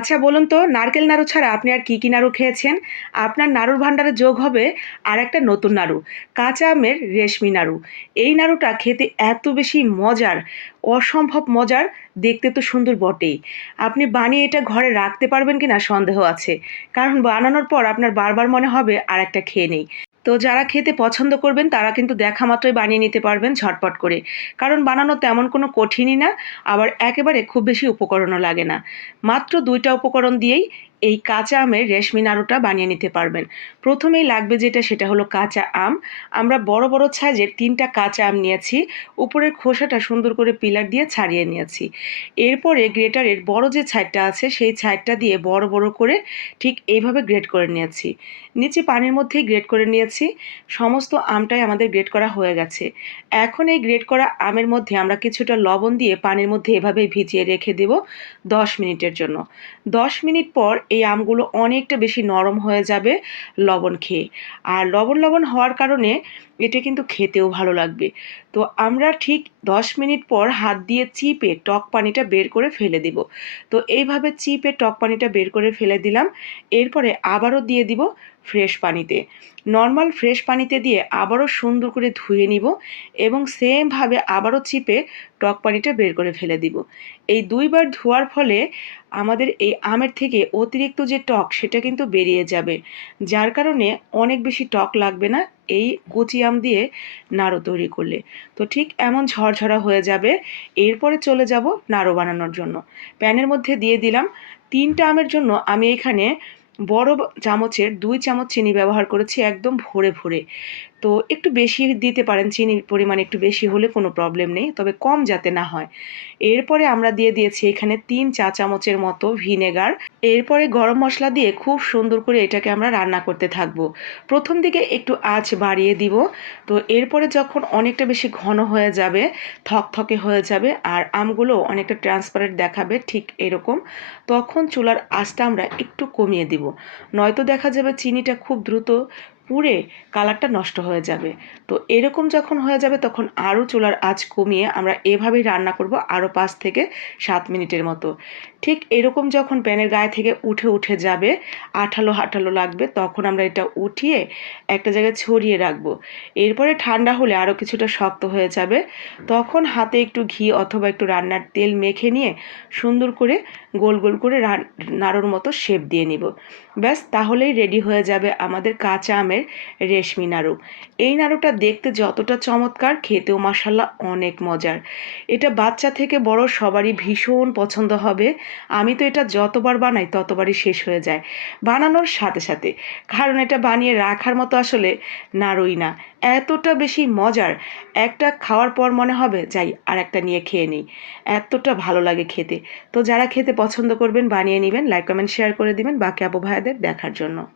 আচ্ছা বলুন তো, নারকেল নাড়ু ছাড়া আপনি আর কী কী নাড়ু খেয়েছেন? আপনার নাড়ুর ভাণ্ডারে যোগ হবে আর একটা নতুন নাড়ু, কাঁচা আমের রেশমি নাড়ু। এই নাড়ুটা খেতে এত বেশি মজার, অসম্ভব মজার, দেখতে তো সুন্দর বটেই। আপনি বানিয়ে এটা ঘরে রাখতে পারবেন কি না সন্দেহ আছে, কারণ বানানোর পর আপনার বারবার মনে হবে আর একটা খেয়ে নেই। তো যারা খেতে পছন্দ করবেন, তারা কিন্তু দেখা মাত্রই বানিয়ে নিতে পারবেন ঝটপট করে। কারণ বানানো তেমন কোনো কঠিনই না, আবার একেবারে খুব বেশি উপকরণও লাগে না। মাত্র দুইটা উপকরণ দিয়েই এই কাঁচা আমের রেশমি নাড়ুটা বানিয়ে নিতে পারবেন। প্রথমেই লাগবে যেটা, সেটা হলো কাঁচা আম। আমরা বড় বড় সাইজের তিনটা কাঁচা আম নিয়েছি। উপরের খোসাটা সুন্দর করে পিলার দিয়ে ছাড়িয়ে নিয়েছি। এরপরে গ্রেটারের বড় যে ছাইডটা আছে, সেই ছাইডটা দিয়ে বড় বড় করে ঠিক এইভাবে গ্রেট করে নিয়েছি। নিচে পানির মধ্যেই গ্রেট করে নিয়েছি। সমস্ত আমটাই আমাদের গ্রেট করা হয়ে গেছে। এখন এই গ্রেট করা আমের মধ্যে আমরা কিছুটা লবণ দিয়ে পানির মধ্যে এভাবেই ভিজিয়ে রেখে দেব দশ মিনিটের জন্য। দশ মিনিট পর এই আমগুলো অনেকটা বেশি নরম হয়ে যাবে লবণ খেয়ে। আর লবণ লবণ হওয়ার কারণে এটা কিন্তু খেতেও ভালো লাগবে। তো আমরা ঠিক দশ মিনিট পর হাত দিয়ে চিপে টক পানিটা বের করে ফেলে দিব। তো এইভাবে চিপে টক পানিটা বের করে ফেলে দিলাম। এরপরে আবারও দিয়ে দিব ফ্রেশ পানিতে। নর্মাল ফ্রেশ পানিতে দিয়ে আবারও সুন্দর করে ধুয়ে নিব এবং সেমভাবে আবারও চিপে টক পানিটা বের করে ফেলে দিব। এই দুইবার ধোয়ার ফলে আমাদের এই আমের থেকে অতিরিক্ত যে টক, সেটা কিন্তু বেরিয়ে যাবে, যার কারণে অনেক বেশি টক লাগবে না এই কুচি আম দিয়ে নাড়ু তৈরি করলে। তো ঠিক এমন ঝরঝরা হয়ে যাবে, এরপরে চলে যাব নাড়ু বানানোর জন্য। প্যানের মধ্যে দিয়ে দিলাম। তিনটা আমের জন্য আমি এখানে বড় চামচের দুই চামচ চিনি ব্যবহার করেছি একদম ভরে ভরে। তো একটু বেশি দিতে পারেন, চিনির পরিমাণ একটু বেশি হলে কোনো প্রবলেম নেই, তবে কম যাতে না হয়। এরপরে আমরা দিয়ে দিয়েছি এখানে তিন চা চামচের মতো ভিনেগার। এরপরে গরম মশলা দিয়ে খুব সুন্দর করে এটাকে আমরা রান্না করতে থাকব। প্রথম দিকে একটু আঁচ বাড়িয়ে দিব। তো এরপরে যখন অনেকটা বেশি ঘন হয়ে যাবে, থকথকে হয়ে যাবে আর আমগুলো অনেকটা ট্রান্সপারেন্ট দেখাবে ঠিক এরকম, তখন চুলার আঁচটা আমরা একটু কমিয়ে দিব। নয়তো দেখা যাবে চিনিটা খুব দ্রুত পুড়ে কালারটা নষ্ট হয়ে যাবে। তো এরকম যখন হয়ে যাবে, তখন আরও চুলার আঁচ কমিয়ে আমরা এভাবেই রান্না করব আরও পাঁচ থেকে সাত মিনিটের মতো। ঠিক এরকম যখন প্যানের গায়ে থেকে উঠে উঠে যাবে, আঠালো আঠালো লাগবে, তখন আমরা এটা উঠিয়ে একটা জায়গায় ছড়িয়ে রাখব। এরপরে ঠান্ডা হলে আরও কিছুটা শক্ত হয়ে যাবে। তখন হাতে একটু ঘি অথবা একটু রান্নার তেল মেখে নিয়ে সুন্দর করে গোল গোল করে নাড়ুর মতো শেপ দিয়ে নিব। ব্যাস, তাহলেই রেডি হয়ে যাবে আমাদের কাঁচা আমের রেশমি নাড়ু। এই নাড়ুটা দেখতে যতটা চমৎকার, খেতেও মাসাল্লা অনেক মজার। এটা বাচ্চা থেকে বড় সবারই ভীষণ পছন্দ হবে। আমি তো এটা যতবার বানাই, ততবারই শেষ হয়ে যায়। বানানোর সাথে সাথে, কারণ এটা বানিয়ে রাখার মতো আসলে নাড়ুই না। এতটা বেশি মজার। একটা খাওয়ার পর মনে হবে, যাই, আর একটা নিয়ে খেয়ে নিই। এতটা ভালো লাগে খেতে। তো যারা খেতে পছন্দ করবেন, বানিয়ে নেবেন লাইক কমেন্ট শেয়ার করে দিবেন বাকি আপু ভাইয়াদের দেখার জন্য।